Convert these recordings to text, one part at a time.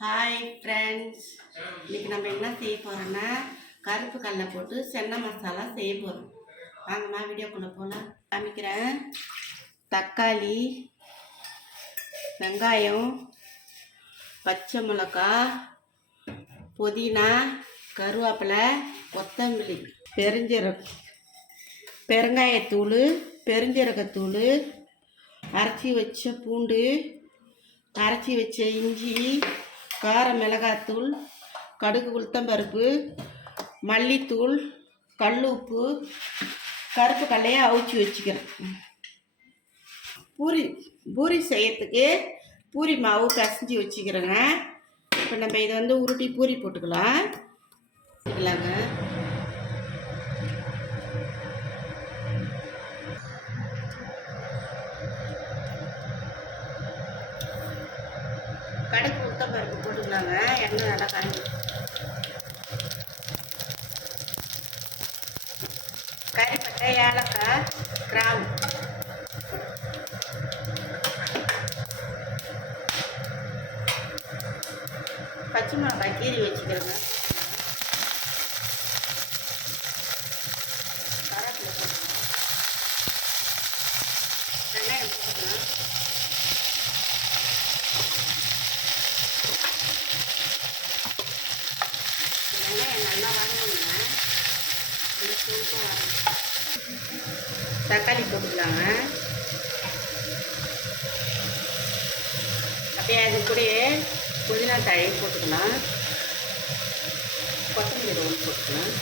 Hi friends இன்றைக்கி நம்ம என்ன செய்ய போகிறோன்னா கருப்பு கடலை போட்டு சென்னை மசாலா செய்ய போகிறோம் வாங்கம்மா வீடியோக்குள்ளே போகலாம் காமிக்கிறேன். தக்காளி வெங்காயம் பச்சை மிளகா புதினா கருவேப்பிலை கொத்தமல்லி பெருஞ்சீரகம் பெருங்காயத்தூள் பெருஞ்சீரகத்தூள் அரைச்சி வச்ச பூண்டு அரைச்சி வச்ச இஞ்சி கார மிளகாத்தூள் கடுகு உளுத்தம்பருப்பு மல்லித்தூள் கல் உப்பு கருப்பு கடலையை அவிச்சு வச்சுக்கிறேன். பூரி பூரி செய்யறதுக்கு பூரி மாவு கசஞ்சி வச்சுக்கிறேங்க. இப்போ நம்ம இதை வந்து உருட்டி பூரி போட்டுக்கலாம். இல்லைங்க கடுகு உளுத்தம்பருப்பு போட்டுக்கலாங்க. எண்ணெய் நல்லா கரைஞ்சி கறிப்பட்டை ஏலக்காய் கிராம்பு. பச்சை மிளகாய் கீரி வச்சுக்கிறேங்க கருவேப்பிலை போட்டுக்கலாம் வெங்காயம் போட்டுக்கலாம் வெங்காயம் நல்லா வதங்குங்க இந்த சூப்பர் வதங்க தக்காளி போட்டுக்கலாங்க. அப்படியே அது கூடயே புதினா தழை போட்டுக்கலாம். கொத்தமல்லி ரோல் போட்டுக்கலாம்.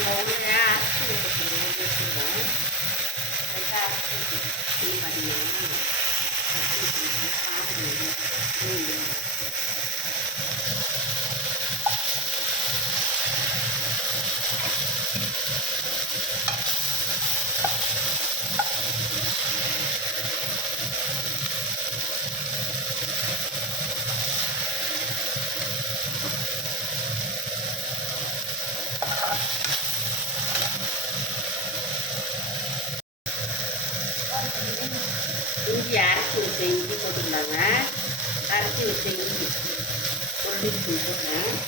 இதில் வந்து அரைச்சி வச்சுருக்கோம் வச்சுருக்கோம் லைட்டாக அரைச்சி வச்சுருக்கோம் இது பார்த்தீங்கன்னா அரைச்சி வச்சுருக்கோம் சாப்பிடுங்க பூண்டு இஞ்சி அரைச்சி வச்ச இஞ்சி போட்டுக்கலாங்க அரைச்சி வச்ச இஞ்சி ஒரு டீஸ்பூன் போட்டேன்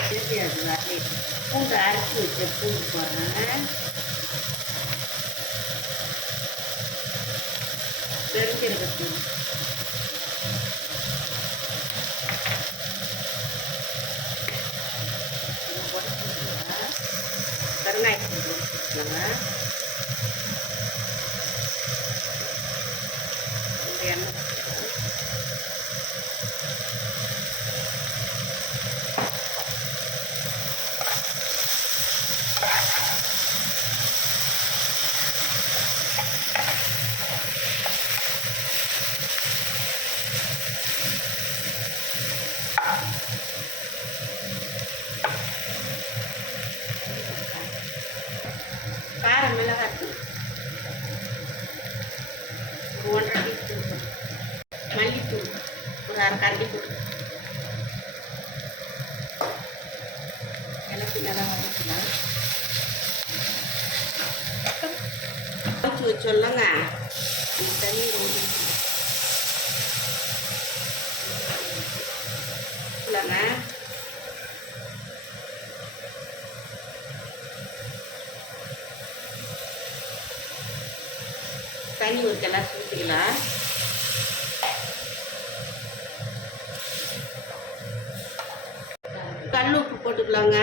திருப்பி அது வரலே பூண்டு அரைச்சி வச்ச பூண்டு போடுறேன் பெருஞ்சீரகத்தூள் கருங்காயத்தூள் போட்டுக்கலாங்க இந்த எண்ணெய் காரம் மிளகாத்தூள் ஒரு ஒன்றரை டீஸ்பூன் போட்டு மல்லித்தூள் ஒரு அரை கரண்டி போட்டு எல்லாத்தையும் நல்லா வதக்கலாம் வச்சு வச்சோல்லங்க அந்த தண்ணி இல்லைங்க தண்ணி ஒரு கிளாஸ் ஊற்றிக்கலாம் கல் உப்பு போட்டுக்கலாங்க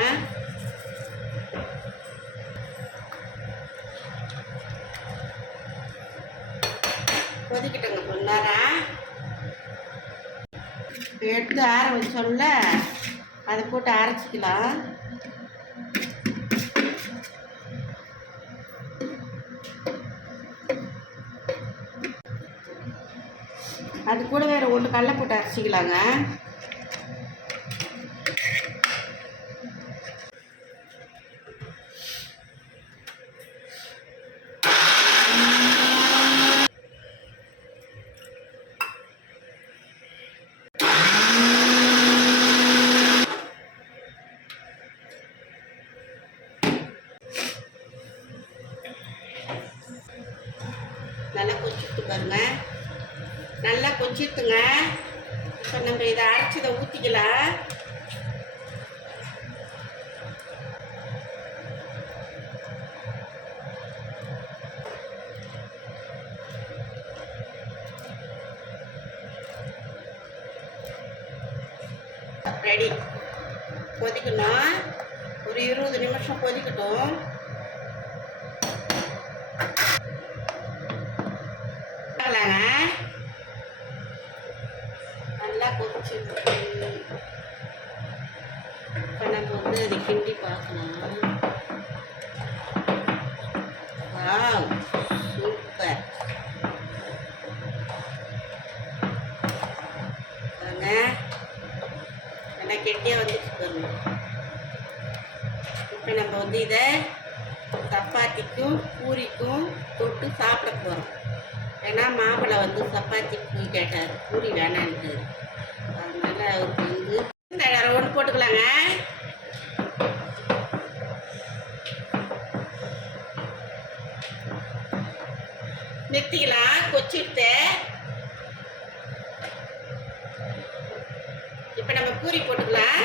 கொதிக்கிட்டங்க கொஞ்ச நேரம் எடுத்து ஆற வச்சோம்ல அதை போட்டு அரைச்சிக்கலாம். அது கூட வேறு ஒன்று கடலை போட்டு அரைச்சிக்கலாங்க நல்லா கொச்சிட்டு பாருங்க நல்லா இப்போ நம்ம இதை அரைச்சி இதை ஊற்றிக்கலாம் ரெடி. கொதிக்கணும். ஒரு இருபது நிமிஷம் கொதிக்கட்டும். பார்க்கலாங்க சப்பாத்திக்கும் பூரிக்கும் தொட்டு சாப்பிட போகிறோம் ஏன்னா மாப்பிள்ளை வந்து சப்பாத்தி பூரி கேட்டார். பூரி வேணான்ட்டு அதனால் அவருக்கு வந்து இந்த ரவுண்டு போட்டுக்கலாங்க. நிறுத்திக்கலாம். கொச்சிட்டு இப்போ நம்ம பூரி போட்டுக்கலாம்.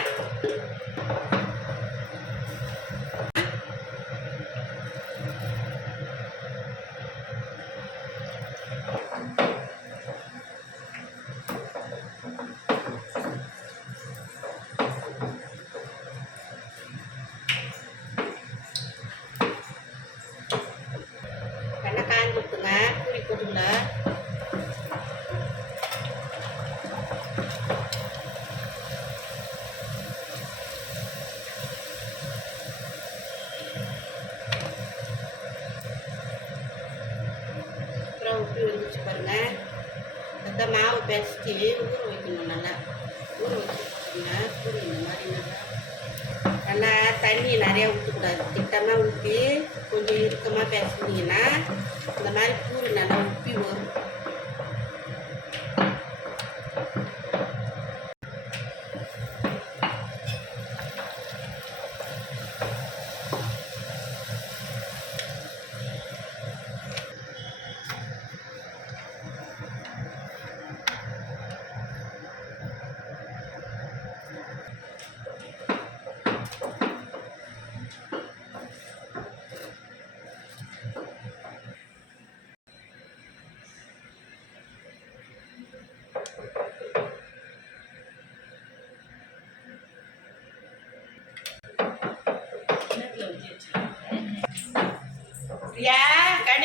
பாருங்க. அந்த மாவு பேசிட்டு ஊற வைக்கணும் நல்லா. ஊற வச்சுக்கோங்க. பூரி இந்த மாதிரி நல்லா. நல்லா தண்ணி நிறையா ஊற்றக்கூடாது திட்டமாக ஊற்றி கொஞ்சம் இறுக்கமாக பேசினீங்கன்னா இந்த மாதிரி பூரி நல்லா உப்பி வரும்.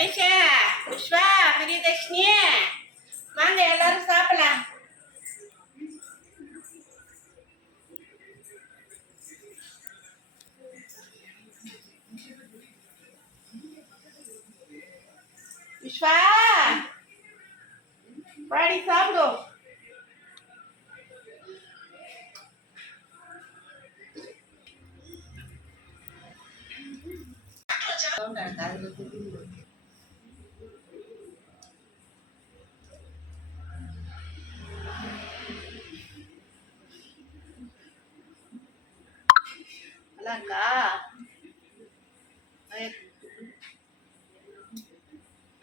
கணேஷா புஷ்பா பிரியதர்ஷினி. வாங்க எல்லாரும் சாப்பிடலாம். விஸ்வா வாடி சாப்பிடும் நல்லா இருக்கா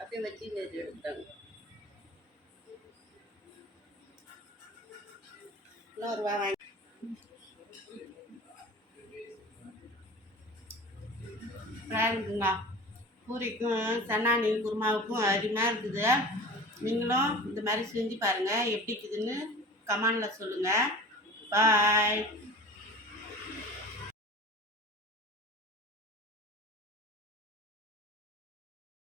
அப்படியே வச்சு எடுத்தாங்க. இன்னொரு வா வாங்கி பூரிக்கும் சன்னானி குருமாவுக்கும் அருமையாக இருக்குது. நீங்களும் இந்த மாதிரி செஞ்சு பாருங்கள் எப்படி இருக்குதுன்னு கமானில் சொல்லுங்கள் பாய்.